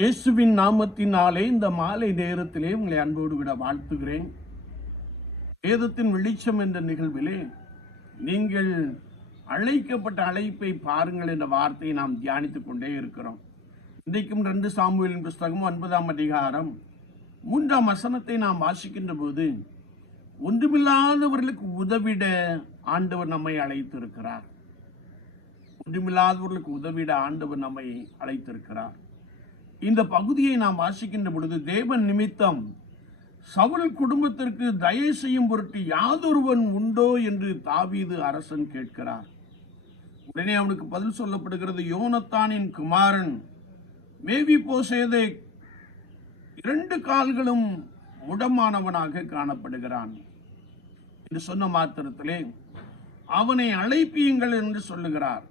இயேசுவின் நாமத்தினாலே இந்த மாலை நேரத்திலே உங்களை அன்போடு விட வாழ்த்துகிறேன். வேதத்தின் வெளிச்சம் என்ற நிகழ்விலே நீங்கள் அழைக்கப்பட்ட அழைப்பை பாருங்கள் என்ற வார்த்தையை நாம் தியானித்துக் கொண்டே இருக்கிறோம். இன்றைக்கும் ரெண்டு சாமுவேலின் புஸ்தகம் ஒன்பதாம் அதிகாரம் மூன்றாம் வசனத்தை நாம் வாசிக்கின்ற போது ஒன்றுமில்லாதவர்களுக்கு உதவிட ஆண்டவர் நம்மை அழைத்திருக்கிறார். ஒன்றுமில்லாதவர்களுக்கு உதவிட ஆண்டவர் நம்மை அழைத்திருக்கிறார். இந்த பகுதியை நாம் வாசிக்கின்ற பொழுது தேவன் நிமித்தம் சவுல் குடும்பத்திற்கு தயவு செய்யும் பொருட்டு யாதொருவன் உண்டோ என்று தாவீது அரசன் கேட்கிறார். உடனே அவனுக்கு பதில் சொல்லப்படுகிறது யோனத்தானின் குமாரன் மேவி போசேதே இரண்டு கால்களும் முடமானவனாக காணப்படுகிறான் என்று சொன்ன மாத்திரத்திலே அவனை அழைப்பியுங்கள் என்று சொல்லுகிறார்.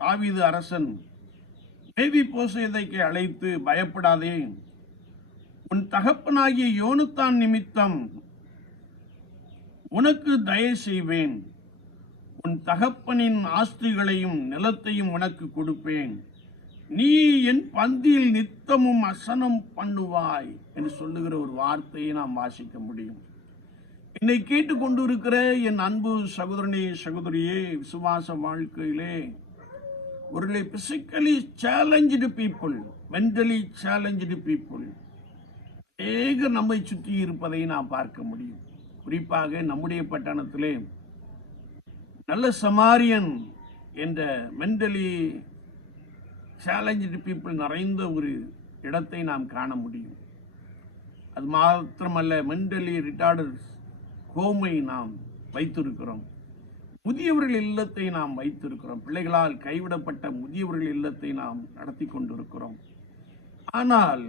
தாவீது அரசன் மேவி போசேதைக்கு அழைத்து பயப்படாதே. உன் தகப்பனாகிய யோனுத்தான் நிமித்தம் உனக்கு தயவு செய்வேன். உன் தகப்பனின் ஆஸ்திகளையும் நிலத்தையும் உனக்கு கொடுப்பேன். நீ என் பந்தியில் நித்தமும் அசனம் பண்ணுவாய் என்று சொல்லுகிற ஒரு வார்த்தையை நாம் வாசிக்க முடியும். என்னை கேட்டுக்கொண்டிருக்கிற என் அன்பு சகோதரனே சகோதரியே விசுவாச வாழ்க்கையிலே ஒரு physically challenged people mentally challenged people ஏக நம்மை சுற்றி இருப்பதை நாம் பார்க்க முடியும். குறிப்பாக நம்முடைய பட்டணத்திலே நல்ல சமாரியன் என்ற மென்டலி சேலஞ்சு பீப்புள் நிறைந்த ஒரு இடத்தை நாம் காண முடியும். அது மாத்திரமல்ல மென்டலி ரிட்டார்டர்ஸ் ஹோமை நாம் வைத்திருக்கிறோம். முதியவர்கள் இல்லத்தை நாம் வைத்திருக்கிறோம். பிள்ளைகளால் கைவிடப்பட்ட முதியவர்கள் இல்லத்தை நாம் நடத்தி கொண்டிருக்கிறோம். ஆனால்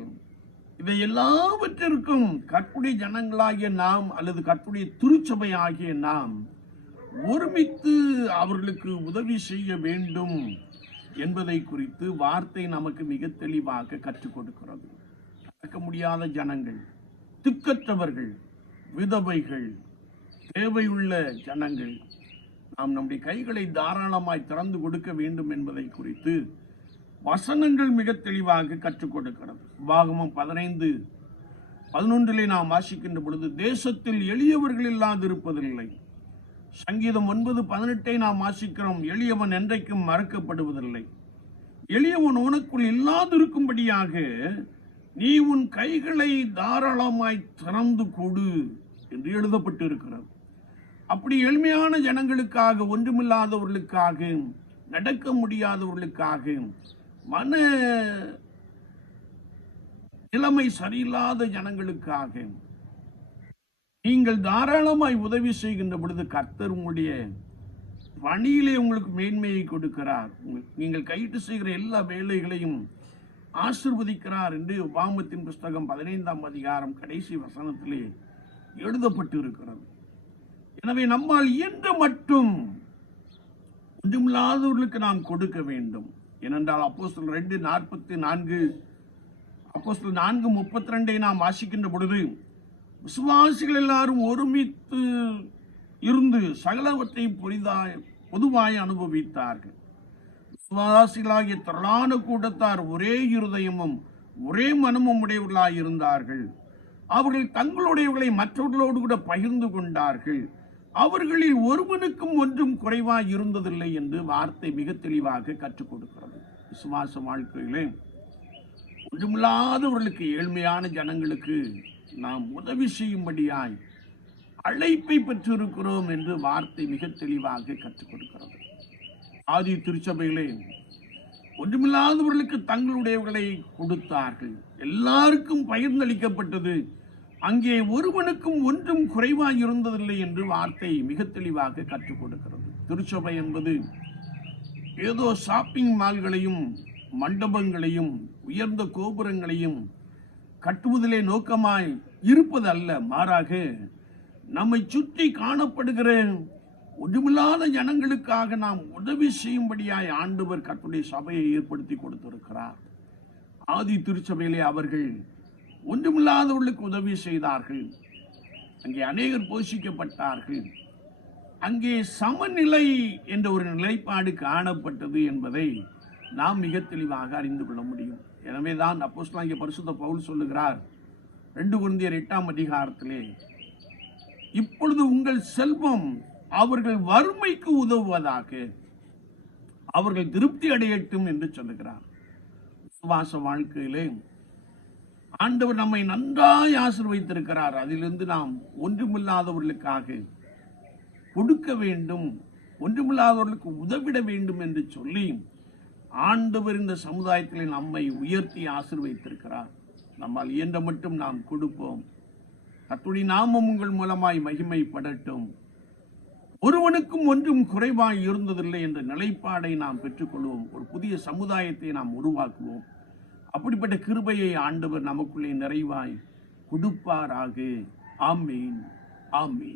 இதை எல்லாவற்றிற்கும் கற்புடைய ஜனங்களாகிய நாம் அல்லது கற்புடைய திருச்சபை ஆகிய நாம் ஒருமித்து அவர்களுக்கு உதவி செய்ய வேண்டும் என்பதை குறித்து வார்த்தை நமக்கு மிக தெளிவாக கற்றுக் கொடுக்கிறது. நடக்க முடியாத ஜனங்கள் திக்கற்றவர்கள் விதவைகள் தேவையுள்ள ஜனங்கள் நாம் நம்முடைய கைகளை தாராளமாய் திறந்து கொடுக்க வேண்டும் என்பதை குறித்து வசனங்கள் மிக தெளிவாக கற்றுக் கொடுக்கிறது. பாகமம் பதினைந்து பதினொன்றிலே நாம் வாசிக்கின்ற பொழுது தேசத்தில் எளியவர்கள் இல்லாதிருப்பதில்லை. சங்கீதம் ஒன்பது பதினெட்டை நாம் வாசிக்கிறோம் எளியவன் என்றைக்கும் மறக்கப்படுவதில்லை. எளியவன் உனக்குள் இல்லாதிருக்கும்படியாக நீ உன் கைகளை தாராளமாய் திறந்து கொடு என்று எழுதப்பட்டு இருக்கிறது அப்படி எளிமையான ஜனங்களுக்காக ஒன்றுமில்லாதவர்களுக்காக நடக்க முடியாதவர்களுக்காக மன நிலைமை சரியில்லாத ஜனங்களுக்காக நீங்கள் தாராளமாய் உதவி செய்கின்ற பொழுது கர்த்தர் உங்களுடைய பணியிலே உங்களுக்கு மேன்மையை கொடுக்கிறார். உங்கள்- நீங்கள் கையிட்டு செய்கிற எல்லா வேலைகளையும் ஆசிர்வதிக்கிறார் என்று வாமத்தின் புஸ்தகம் பதினைந்தாம் அதிகாரம் கடைசி வசனத்திலே எழுதப்பட்டு இருக்கிறது எனவே நம்மால் இன்று மட்டும் ஒன்றுமில்லாதவர்களுக்கு நாம் கொடுக்க வேண்டும். ஏனென்றால் அப்போஸ்தல் ரெண்டு நாற்பத்தி நான்கு அப்போஸ்தல் நான்கு முப்பத்தி ரெண்டை நாம் வாசிக்கின்ற பொழுது விசுவாசிகள் எல்லாரும் ஒருமித்து இருந்து சகலவற்றை புரிதாய் பொதுவாய் அனுபவித்தார்கள். விசுவாசிகளாகிய திரளான கூட்டத்தார் ஒரே இருதயமும் ஒரே மனமும் உடையவர்களாய் இருந்தார்கள். அவர்கள் தங்களுடையவர்களை மற்றவர்களோடு கூட பகிர்ந்து கொண்டார்கள். அவர்களில் ஒருவனுக்கும் ஒன்றும் குறைவாக இருந்ததில்லை என்று வார்த்தை மிக தெளிவாக கற்றுக் கொடுக்கிறது. விசுவாச வாழ்க்கையிலே ஒன்றுமில்லாதவர்களுக்கு ஏழ்மையான ஜனங்களுக்கு நாம் உதவி செய்யும்படியாய் அழைப்பை பெற்றிருக்கிறோம் என்று வார்த்தை மிக தெளிவாக கற்றுக் கொடுக்கிறது. ஆதி திருச்சபையிலே ஒன்றுமில்லாதவர்களுக்கு தங்களுடையவர்களை கொடுத்தார்கள். எல்லாருக்கும் பகிர்ந்தளிக்கப்பட்டது. அங்கே ஒருவனுக்கும் ஒன்றும் குறைவாய் இருந்ததில்லை என்று வார்த்தை மிக தெளிவாக கற்றுக் கொடுக்கிறது. திருச்சபை என்பது ஏதோ ஷாப்பிங் மால்களையும் மண்டபங்களையும் உயர்ந்த கோபுரங்களையும் கட்டுவதிலே நோக்கமாய் இருப்பது அல்ல மாறாக நம்மை சுற்றி காணப்படுகிற ஒன்றுமில்லாத ஜனங்களுக்காக நாம் உதவி செய்யும்படியாய் ஆண்டவர் கட்டுடைய சபையை ஏற்படுத்தி கொடுத்திருக்கிறார். ஆதி திருச்சபையிலே அவர்கள் ஒன்றுமில்லாதவர்களுக்கு உதவி செய்தார்கள். அங்கே அநேகர் போஷிக்கப்பட்டார்கள். அங்கே சமநிலை என்ற ஒரு நிலைப்பாடு காணப்பட்டது என்பதை நாம் மிக தெளிவாக அறிந்து கொள்ள முடியும். எனவே தான் அப்போஸ்தலனாகிய பரிசுத்த பவுல் சொல்லுகிறார் ரெண்டு குருந்தியர் எட்டாம் அதிகாரத்திலே இப்பொழுது உங்கள் செல்வம் அவர்கள் வறுமைக்கு உதவுவதாக அவர்கள் திருப்தி அடையட்டும் என்று சொல்லுகிறார். விசுவாச வாழ்க்கையிலே ஆண்டவர் நம்மை நன்றாய் ஆசிர்வதித்திருக்கிறார். அதிலிருந்து நாம் ஒன்றுமில்லாதவர்களுக்காக கொடுக்க வேண்டும் ஒன்றுமில்லாதவர்களுக்கு உதவிட வேண்டும் என்று சொல்லி ஆண்டவர் இந்த சமுதாயத்தில் நம்மை உயர்த்தி ஆசிர்வதித்திருக்கிறார். நம்மால் இயன்ற மட்டும் நாம் கொடுப்போம். கத்துடி நாமம் உங்கள் மூலமாய் மகிமைப்படட்டும். ஒருவனுக்கும் ஒன்றும் குறைவாய் இருந்ததில்லை என்ற நிலைப்பாடை நாம் பெற்றுக்கொள்வோம். ஒரு புதிய சமுதாயத்தை நாம் உருவாக்குவோம். அப்படிப்பட்ட கிருபையை ஆண்டவர் நமக்குள்ளே நிறைவாய் கொடுப்பாராக. ஆமீன். ஆமீன்.